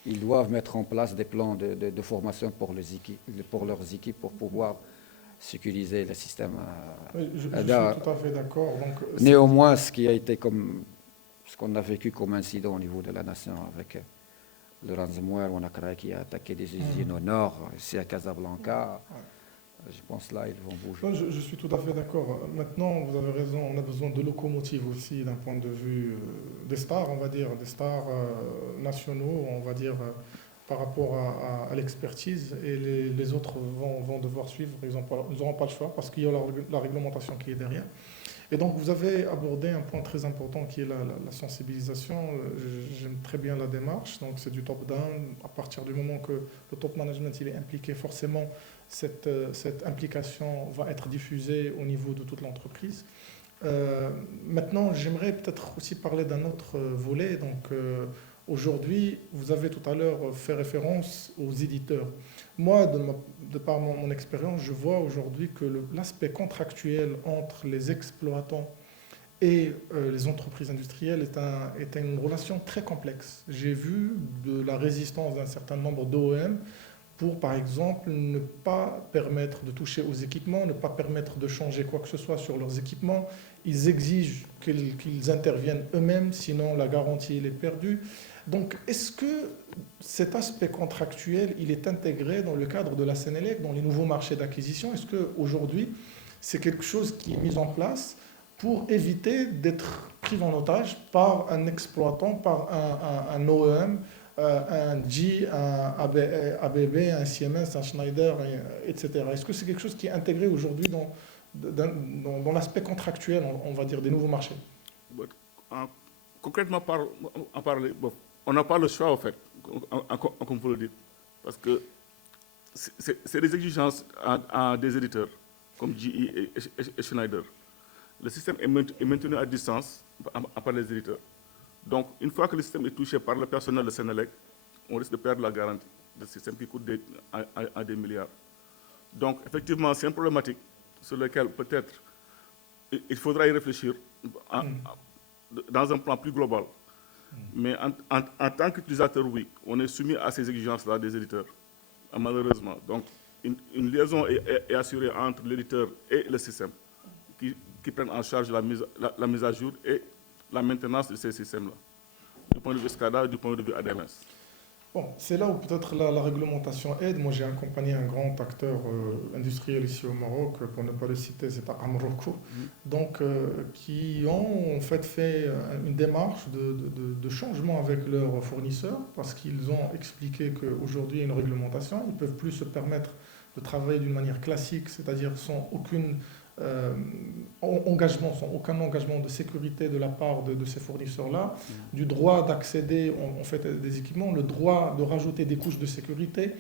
Ils doivent mettre en place des plans de formation pour leurs équipes pour pouvoir sécuriser le système. Oui, je suis tout à fait d'accord. Donc, Néanmoins, ce qu'on a vécu comme incident au niveau de la nation avec le ransomware, qui a attaqué des usines au nord, ici à Casablanca, je pense là, ils vont bouger. Je suis tout à fait d'accord. Maintenant, vous avez raison, on a besoin de locomotives aussi d'un point de vue des stars, on va dire, des stars nationaux, on va dire, par rapport à l'expertise. Et les autres vont devoir suivre, ils n'auront pas le choix parce qu'il y a la réglementation qui est derrière. Et donc, vous avez abordé un point très important qui est la sensibilisation. J'aime très bien la démarche. Donc, c'est du top-down. À partir du moment que le top management il est impliqué, forcément, cette implication va être diffusée au niveau de toute l'entreprise. Maintenant, j'aimerais peut-être aussi parler d'un autre volet. Donc, aujourd'hui, vous avez tout à l'heure fait référence aux éditeurs. Moi, de par mon expérience, je vois aujourd'hui que l'aspect contractuel entre les exploitants et les entreprises industrielles est une relation très complexe. J'ai vu de la résistance d'un certain nombre d'OEM pour, par exemple, ne pas permettre de toucher aux équipements, ne pas permettre de changer quoi que ce soit sur leurs équipements. Ils exigent qu'ils interviennent eux-mêmes, sinon la garantie est perdue. Donc, est-ce que cet aspect contractuel, il est intégré dans le cadre de la Sénélec, dans les nouveaux marchés d'acquisition? Est-ce qu'aujourd'hui, c'est quelque chose qui est mis en place pour éviter d'être pris en otage par un exploitant, par un OEM, un G, un ABB, un Siemens, un Schneider, etc. Est-ce que c'est quelque chose qui est intégré aujourd'hui dans l'aspect contractuel, on va dire, des nouveaux marchés? Concrètement, en parler, bon, on n'a pas le choix, en fait, comme vous le dites, parce que c'est des exigences à des éditeurs comme GE et Schneider. Le système est maintenu à distance par les éditeurs. Donc, une fois que le système est touché par le personnel de Sénélec, on risque de perdre la garantie de système qui coûte à des milliards. Donc, effectivement, c'est une problématique sur laquelle peut-être il faudra y réfléchir dans un plan plus global. Mais en tant qu'utilisateur, oui, on est soumis à ces exigences-là des éditeurs, malheureusement. Donc, une liaison est assurée entre l'éditeur et le système qui prennent en charge la mise à jour et la maintenance de ces systèmes-là, du point de vue SCADA et du point de vue ADMS. Bon, c'est là où peut-être la réglementation aide. Moi, j'ai accompagné un grand acteur industriel ici au Maroc, pour ne pas le citer, c'est Amroco, donc qui ont en fait une démarche de changement avec leurs fournisseurs parce qu'ils ont expliqué qu'aujourd'hui, il y a une réglementation, ils ne peuvent plus se permettre de travailler d'une manière classique, c'est-à-dire sans aucune engagement, sans aucun engagement de sécurité de la part de ces fournisseurs-là, du droit d'accéder en fait, à des équipements, le droit de rajouter des couches de sécurité.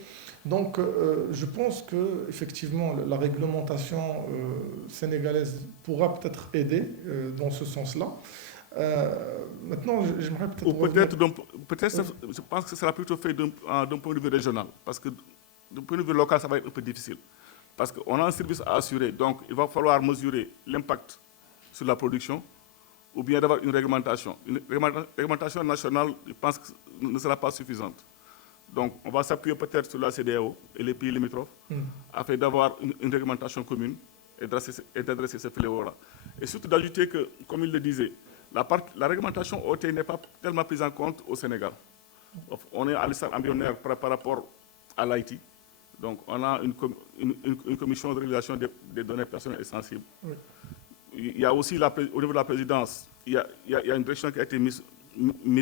Donc, je pense que effectivement, la réglementation sénégalaise pourra peut-être aider dans ce sens-là. Maintenant, j'aimerais peut-être... Ou peut-être, je pense que ça sera plutôt fait d'un point de vue régional, parce que d'un point de vue local, ça va être un peu difficile. Parce qu'on a un service à assurer, donc il va falloir mesurer l'impact sur la production, ou bien d'avoir une réglementation. Une réglementation nationale, je pense que ne sera pas suffisante. Donc, on va s'appuyer peut-être sur la CEDEAO et les pays limitrophes, afin d'avoir une réglementation commune et d'adresser ces fléaux-là. Et surtout d'ajouter que, comme il le disait, la réglementation OT n'est pas tellement prise en compte au Sénégal. On est à l'état embryonnaire par rapport à l'IT. Donc, on a une commission de régulation des données personnelles et sensibles. Oui. Il y a aussi, au niveau de la présidence, il y a une direction qui a été mise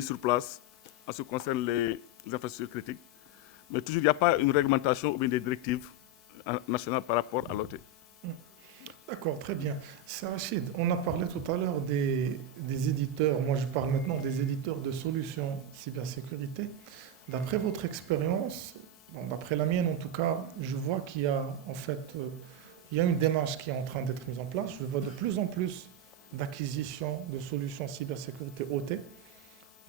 sur place en ce qui concerne les infrastructures critiques. Mais toujours, il n'y a pas une réglementation ou bien des directives nationales par rapport à l'OT. D'accord, très bien. Rachid, on a parlé tout à l'heure des éditeurs. Moi, je parle maintenant des éditeurs de solutions cybersécurité. D'après votre expérience, d'après la mienne en tout cas, je vois qu'il y a en fait il y a une démarche qui est en train d'être mise en place. Je vois de plus en plus d'acquisition de solutions cybersécurité OT,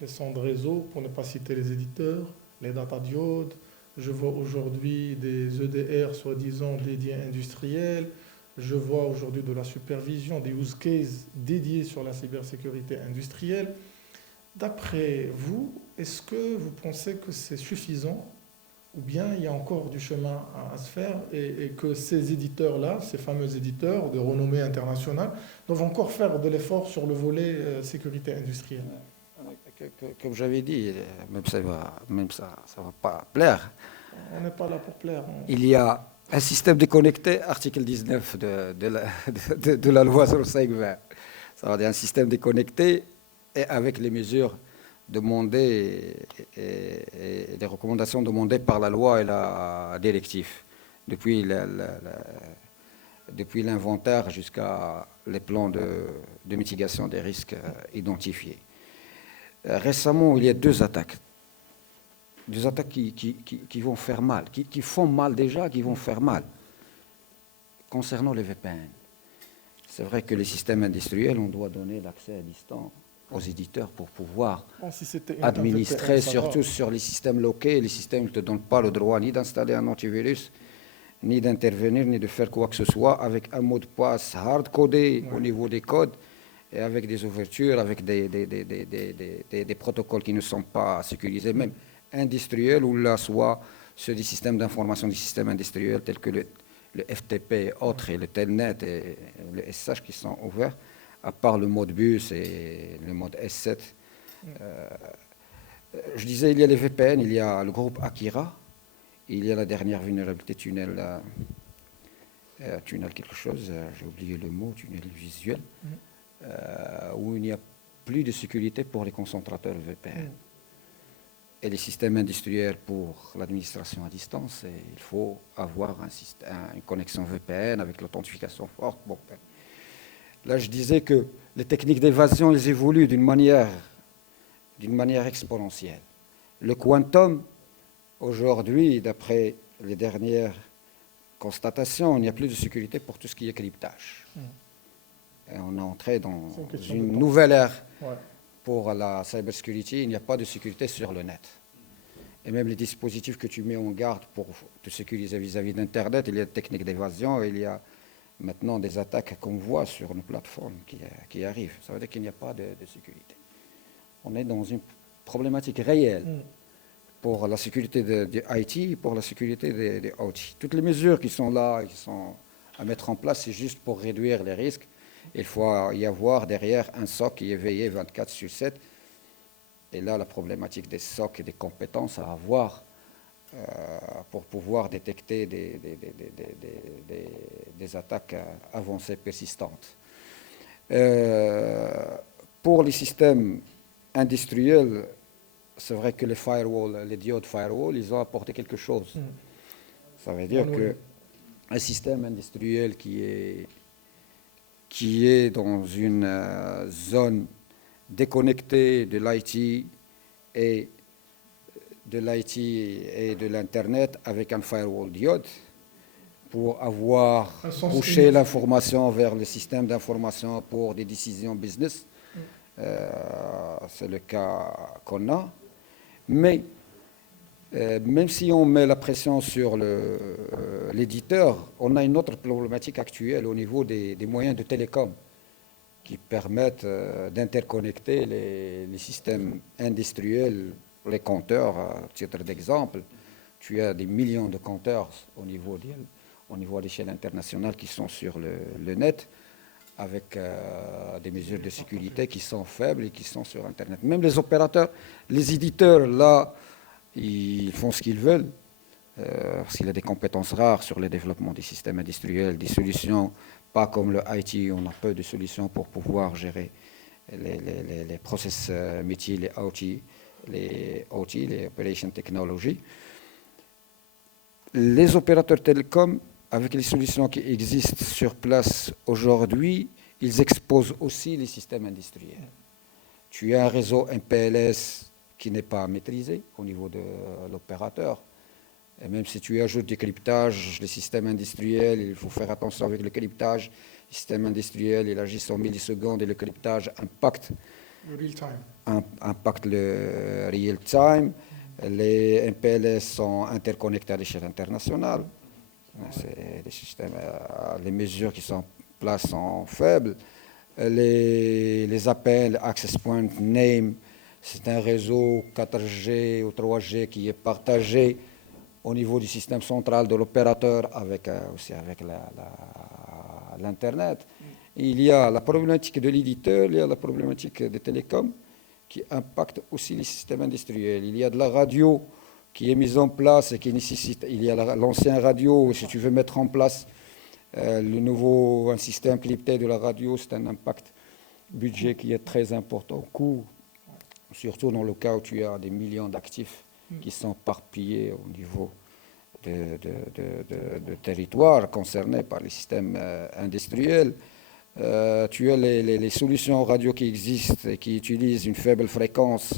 les centres de réseau, pour ne pas citer les éditeurs, les data diodes. Je vois aujourd'hui des EDR soi-disant dédiés industriels. Je vois aujourd'hui de la supervision, des use cases dédiés sur la cybersécurité industrielle. D'après vous, est-ce que vous pensez que c'est suffisant ou bien il y a encore du chemin à se faire et que ces éditeurs-là, ces fameux éditeurs de renommée internationale, doivent encore faire de l'effort sur le volet sécurité industrielle? Comme j'avais dit, même ça va pas plaire. On n'est pas là pour plaire. Il y a un système déconnecté, article 19 de la loi 0520. Ça veut dire un système déconnecté et avec les mesures demandées et les recommandations demandées par la loi et la directive, depuis l'inventaire jusqu'à les plans de mitigation des risques identifiés. Récemment, il y a deux attaques qui vont faire mal, qui font mal déjà, qui vont faire mal. Concernant les VPN, c'est vrai que les systèmes industriels, on doit donner l'accès à distance aux éditeurs pour pouvoir administrer, surtout sur les systèmes loqués. Les systèmes ne te donnent pas le droit ni d'installer un antivirus, ni d'intervenir, ni de faire quoi que ce soit avec un mot de passe hard-codé au niveau des codes et avec des ouvertures, avec des protocoles qui ne sont pas sécurisés, même industriels, ou là, soit sur des systèmes d'information des systèmes industriels tels que le FTP et autres, et le Telnet et le SSH qui sont ouverts, à part le mode bus et le mode S7. Je disais, il y a les VPN, il y a le groupe Akira, il y a la dernière vulnérabilité tunnel quelque chose, j'ai oublié le mot, tunnel visuel, où il n'y a plus de sécurité pour les concentrateurs VPN. Et les systèmes industriels pour l'administration à distance, il faut avoir une connexion VPN avec l'authentification forte. Bon, là, je disais que les techniques d'évasion, elles évoluent d'une manière exponentielle. Le quantum, aujourd'hui, d'après les dernières constatations, il n'y a plus de sécurité pour tout ce qui est cryptage. Et on est entré dans une nouvelle ère. Pour la cybersécurité, il n'y a pas de sécurité sur le net. Et même les dispositifs que tu mets en garde pour te sécuriser vis-à-vis d'Internet, il y a des techniques d'évasion, il y a maintenant des attaques qu'on voit sur nos plateformes qui arrivent. Ça veut dire qu'il n'y a pas de sécurité. On est dans une problématique réelle pour la sécurité de IT et pour la sécurité des OT. Toutes les mesures qui sont là, qui sont à mettre en place, c'est juste pour réduire les risques. Il faut y avoir derrière un SOC qui est veillé 24/7. Et là, la problématique des SOC et des compétences à avoir pour pouvoir détecter des attaques avancées persistantes. Pour les systèmes industriels, c'est vrai que les firewalls, les diodes firewall, ils ont apporté quelque chose. Ça veut dire qu'un système industriel qui est qui est dans une zone déconnectée de l'IT et de l'Internet avec un firewall diode pour avoir poussé l'information vers le système d'information pour des décisions business. C'est le cas qu'on a. Mais même si on met la pression sur l'éditeur, on a une autre problématique actuelle au niveau des moyens de télécom qui permettent d'interconnecter les systèmes industriels, les compteurs, à titre d'exemple. Tu as des millions de compteurs au niveau à l'échelle internationale qui sont sur le net, avec des mesures de sécurité qui sont faibles et qui sont sur Internet. Même les opérateurs, les éditeurs, là, ils font ce qu'ils veulent, parce qu'il y a des compétences rares sur le développement des systèmes industriels, des solutions, pas comme le IT, on a peu de solutions pour pouvoir gérer les process métiers, les OT, les Operation Technology. Les opérateurs télécoms, avec les solutions qui existent sur place aujourd'hui, ils exposent aussi les systèmes industriels. Tu as un réseau MPLS qui n'est pas maîtrisé au niveau de l'opérateur. Et même si tu ajoutes du cryptage, les systèmes industriels, il faut faire attention avec le cryptage. Les systèmes industriels, ils agissent en millisecondes et le cryptage impacte le real-time. Les MPLS sont interconnectés à l'échelle internationale. Les mesures qui sont en place sont faibles. Les appels, access point, name, c'est un réseau 4G ou 3G qui est partagé au niveau du système central de l'opérateur aussi avec l'Internet. Il y a la problématique de l'éditeur, il y a la problématique des télécoms qui impacte aussi les systèmes industriels. Il y a de la radio qui est mise en place et qui nécessite, il y a l'ancien radio, si tu veux mettre en place un système crypté de la radio, c'est un impact budget qui est très important, coût, surtout dans le cas où tu as des millions d'actifs qui sont éparpillés au niveau de territoires concernés par les systèmes industriels. Tu as les solutions radio qui existent et qui utilisent une faible fréquence.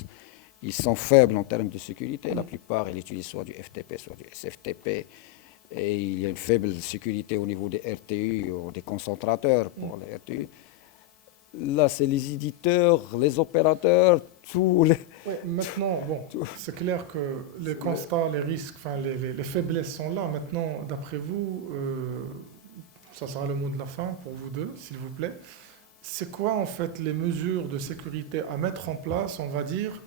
Ils sont faibles en termes de sécurité. La plupart, ils utilisent soit du FTP, soit du SFTP. Et il y a une faible sécurité au niveau des RTU ou des concentrateurs pour les RTU. Là, c'est les éditeurs, les opérateurs, tous les... Oui, maintenant, bon, c'est clair que les constats, les risques, enfin, les faiblesses sont là. Maintenant, d'après vous, ça sera le mot de la fin pour vous deux, s'il vous plaît. C'est quoi, en fait, les mesures de sécurité à mettre en place, on va dire,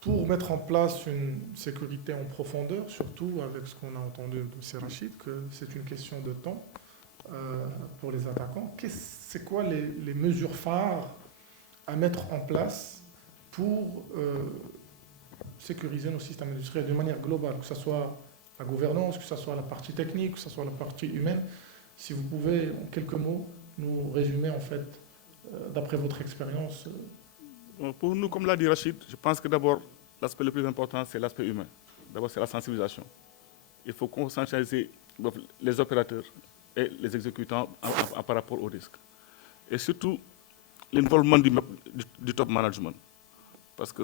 pour mettre en place une sécurité en profondeur, surtout avec ce qu'on a entendu de M. Rachid, que c'est une question de temps pour les attaquants. C'est quoi les mesures phares à mettre en place pour sécuriser nos systèmes industriels de manière globale, que ce soit la gouvernance, que ce soit la partie technique, que ce soit la partie humaine? Si vous pouvez, en quelques mots, nous résumer, en fait, d'après votre expérience. Pour nous, comme l'a dit Rachid, je pense que d'abord, l'aspect le plus important, c'est l'aspect humain. D'abord, c'est la sensibilisation. Il faut conscientiser les opérateurs et les exécutants par rapport aux risques. Et surtout, l'involvement du top management. Parce que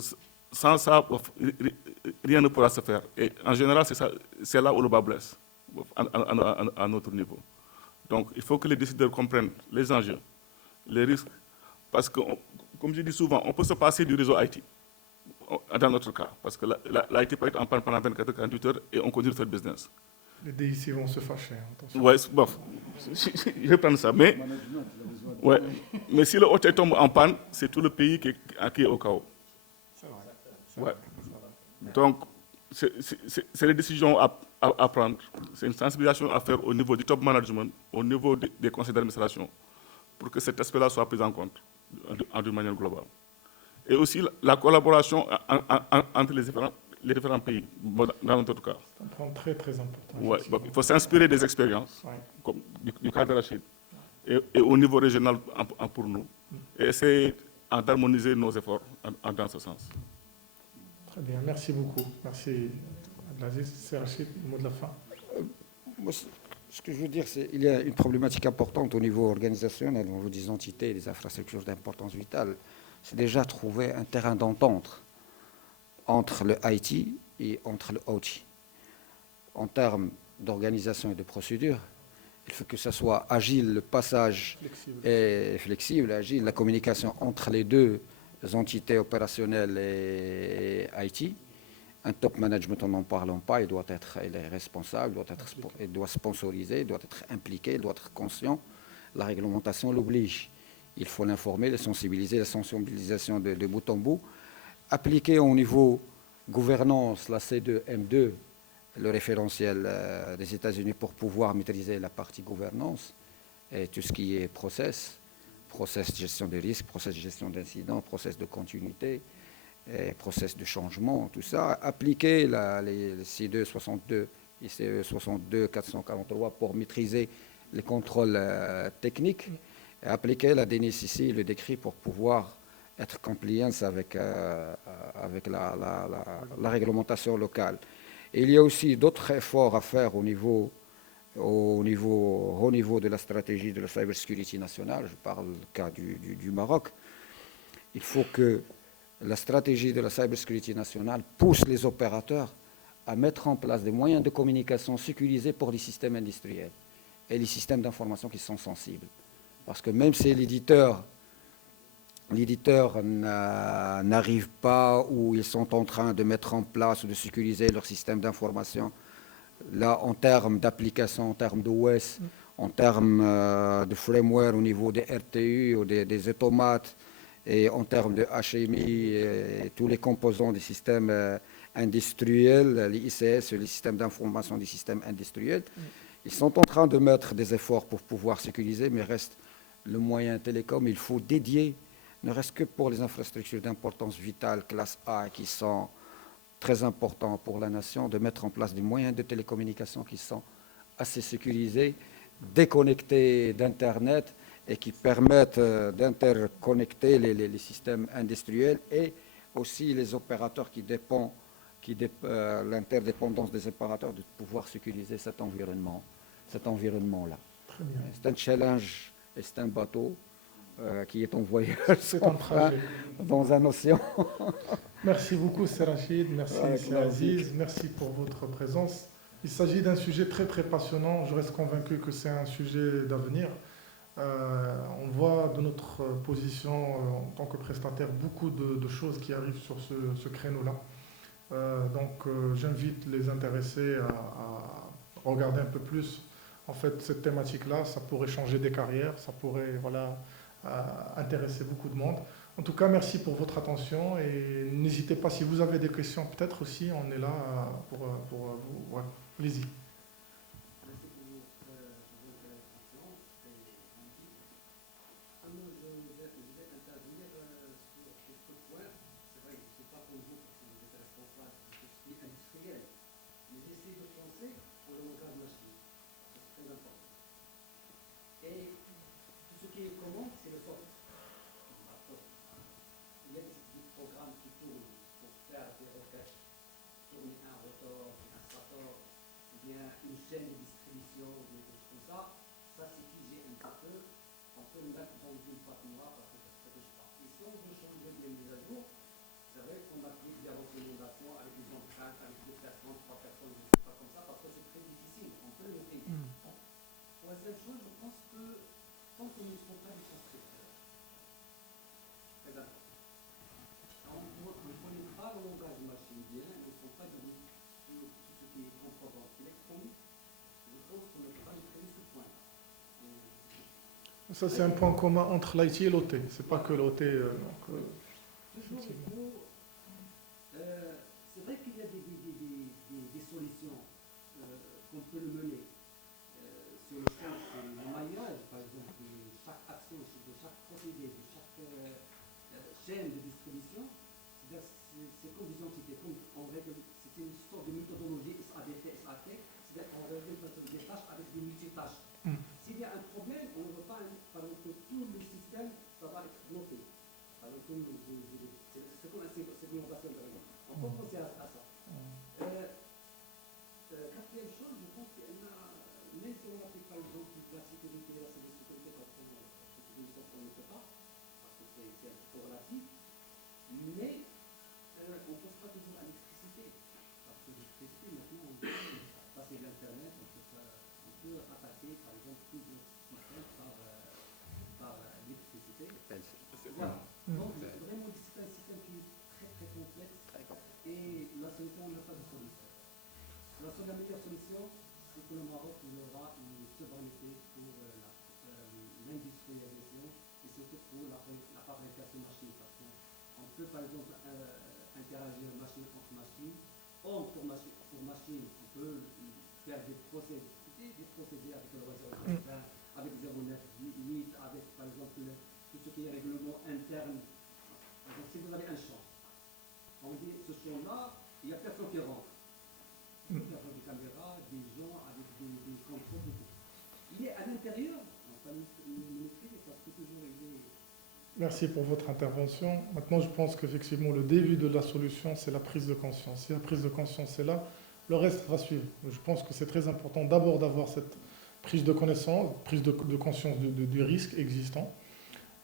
sans ça, rien ne pourra se faire. Et en général, c'est là où le bas blesse, à notre niveau. Donc, il faut que les décideurs comprennent les enjeux, les risques. Parce que, comme je dis souvent, on peut se passer du réseau IT, dans notre cas. Parce que l'IT peut être en panne pendant 24-48 heures et on continue de faire le business. Les DIC vont se fâcher. Oui, bon, je vais prendre ça. Mais si le hôtel tombe en panne, c'est tout le pays qui est au chaos. C'est vrai. Donc, c'est les décisions à prendre. C'est une sensibilisation à faire au niveau du top management, au niveau des conseils d'administration, pour que cet aspect-là soit pris en compte d'une manière globale. Et aussi la collaboration entre les différents pays, dans notre cas. C'est un point très, très important. Ouais, donc il faut s'inspirer des expériences, comme du cas de Rachid, et au niveau régional pour nous, et essayer d'harmoniser nos efforts dans ce sens. Très bien, merci beaucoup. Merci Abdelaziz. C'est Rachid, le mot de la fin. ce que je veux dire, c'est qu'il y a une problématique importante au niveau organisationnel, au niveau des entités et des infrastructures d'importance vitale. C'est déjà trouver un terrain d'entente entre le IT et entre le OT. En termes d'organisation et de procédure, il faut que ça soit agile, le passage est flexible, agile, la communication entre les deux entités opérationnelles et IT. Un top management, en n'en parlant pas, il est responsable, il doit sponsoriser, il doit être impliqué, il doit être conscient. La réglementation l'oblige. Il faut l'informer, le sensibiliser, la sensibilisation de bout en bout. Appliquer au niveau gouvernance, la C2M2, le référentiel des États-Unis pour pouvoir maîtriser la partie gouvernance et tout ce qui est process de gestion des risques, process de gestion d'incidents, process de continuité, process de changement, tout ça, appliquer les C2 62 et CE 62 443 pour maîtriser les contrôles techniques, et appliquer la DNSCC, le décret pour pouvoir être compliance avec la réglementation locale. Et il y a aussi d'autres efforts à faire au niveau de la stratégie de la cybersécurité nationale. Je parle du cas du Maroc. Il faut que la stratégie de la cybersécurité nationale pousse les opérateurs à mettre en place des moyens de communication sécurisés pour les systèmes industriels et les systèmes d'information qui sont sensibles. Parce que même si l'éditeur n'arrive pas ou ils sont en train de mettre en place ou de sécuriser leur système d'information, là, en termes d'application, en termes d'OS, en termes de framework au niveau des RTU ou des automates, et en termes de HMI et tous les composants des systèmes industriels, les ICS, les systèmes d'information des systèmes industriels, ils sont en train de mettre des efforts pour pouvoir sécuriser, mais reste le moyen télécom, il faut dédier, ne reste que pour les infrastructures d'importance vitale, classe A, qui sont très importants pour la nation, de mettre en place des moyens de télécommunication qui sont assez sécurisés, déconnectés d'Internet, et qui permettent d'interconnecter les systèmes industriels et aussi les opérateurs l'interdépendance des opérateurs de pouvoir sécuriser cet environnement-là. C'est un challenge et c'est un bateau qui est en voyage dans un océan. Merci beaucoup, Serachid. Merci, Aziz. Merci pour votre présence. Il s'agit d'un sujet très, très passionnant. Je reste convaincu que c'est un sujet d'avenir. On voit de notre position en tant que prestataire beaucoup de choses qui arrivent sur ce créneau-là. Donc j'invite les intéressés à regarder un peu plus en fait cette thématique-là. Ça pourrait changer des carrières, ça pourrait intéresser beaucoup de monde. En tout cas, merci pour votre attention et n'hésitez pas, si vous avez des questions, peut-être aussi, on est là pour vous. Voilà. Allez-y. Ça, c'est un point commun entre l'IT et l'OT. C'est pas que l'OT. C'est vrai qu'il y a des solutions qu'on peut mener sur le champ du maillage, par exemple, de chaque action, de chaque procédé, de chaque chaîne de distribution. C'est comme des entités, c'est une sorte de méthodologie SADT, SAT, c'est-à-dire qu'on règle des tâches avec des multitâches. S'il y a un problème, on ne veut pas, par exemple, tout le système, ça va être bloqué. Par exemple, c'est comme une segmentation de réunion. On peut penser à ça. Quatrième chose, je pense qu'il y a, même si si on applique par exemple la sécurité et la cybersécurité, parce que c'est une chose qu'on ne peut pas, parce que c'est un peu relatif, mais on ne pense pas toujours à l'électricité, parce que l'électricité maintenant, ça c'est l'Internet, on peut attaquer par exemple plusieurs systèmes par l'électricité. Voilà. Donc vraiment c'est un système qui est très très complexe et la solution, on n'a pas de solution. La seule meilleure solution, c'est que le Maroc aura une souveraineté pour l'industrialisation et surtout pour la fabrication machine. Parce qu'on peut par exemple interagir machine contre machine, or pour machine, on peut faire des procédés avec le réseau avec 0,9, 8, avec par exemple tout ce qui est règlement interne. Donc si vous avez un champ, on dit ce champ-là, il n'y a personne qui rentre. Il y a des caméras, des gens avec des contrôles. Il est à l'intérieur, on peut le maîtriser parce que toujours il est. Merci pour votre intervention. Maintenant, je pense qu'effectivement, le début de la solution, c'est la prise de conscience. Si la prise de conscience est là, le reste va suivre. Je pense que c'est très important d'abord d'avoir cette prise de connaissance, prise de conscience du risque existant.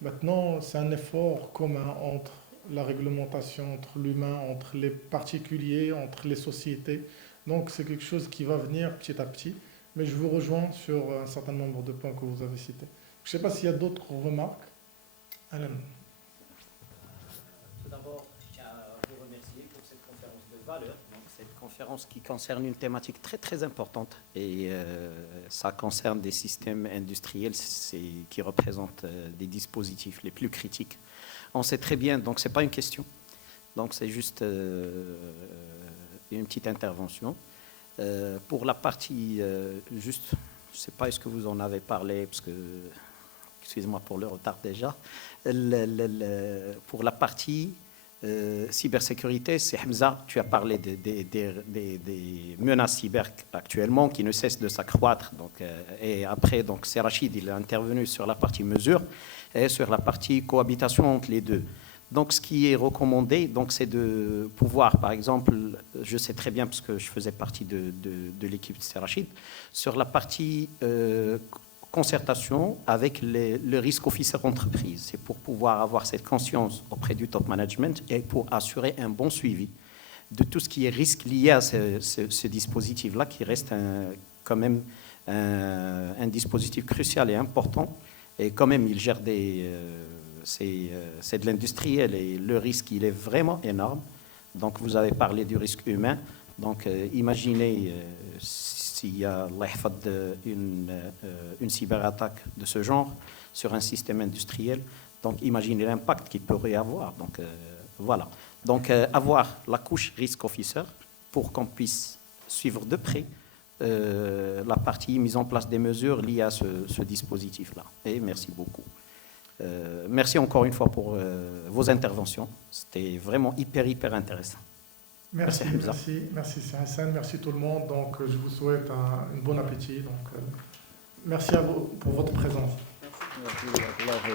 Maintenant, c'est un effort commun entre la réglementation, entre l'humain, entre les particuliers, entre les sociétés. Donc, c'est quelque chose qui va venir petit à petit. Mais je vous rejoins sur un certain nombre de points que vous avez cités. Je ne sais pas s'il y a d'autres remarques. Alain. Tout d'abord, je tiens à vous remercier pour cette conférence de valeur. Donc, cette conférence qui concerne une thématique très très importante et ça concerne des systèmes industriels qui représentent des dispositifs les plus critiques. On sait très bien, donc ce n'est pas une question. Donc c'est juste une petite intervention. Pour la partie, juste, je ne sais pas est-ce que vous en avez parlé, parce que, excusez-moi pour le retard déjà, pour la partie cybersécurité, c'est Hamza, tu as parlé des menaces cyber actuellement qui ne cessent de s'accroître. Et après, donc, c'est Rachid, il est intervenu sur la partie mesure et sur la partie cohabitation entre les deux. Donc, ce qui est recommandé, donc, c'est de pouvoir, par exemple, je sais très bien parce que je faisais partie de l'équipe de Serachid, sur la partie concertation avec le risk officer entreprise. C'est pour pouvoir avoir cette conscience auprès du top management et pour assurer un bon suivi de tout ce qui est risque lié à ce dispositif-là, qui reste quand même un dispositif crucial et important. Et quand même, il gère c'est de l'industriel et le risque, il est vraiment énorme. Donc, vous avez parlé du risque humain. Donc, imaginez s'il y a une cyberattaque de ce genre sur un système industriel. Donc, imaginez l'impact qu'il pourrait y avoir. Donc, voilà. Donc, avoir la couche risk officer pour qu'on puisse suivre de près la partie mise en place des mesures liées à ce dispositif-là. Et merci beaucoup. Merci encore une fois pour vos interventions. C'était vraiment hyper intéressant. Merci Hassan, merci tout le monde. Donc, je vous souhaite un bon appétit. Donc, merci à vous pour votre présence. Merci.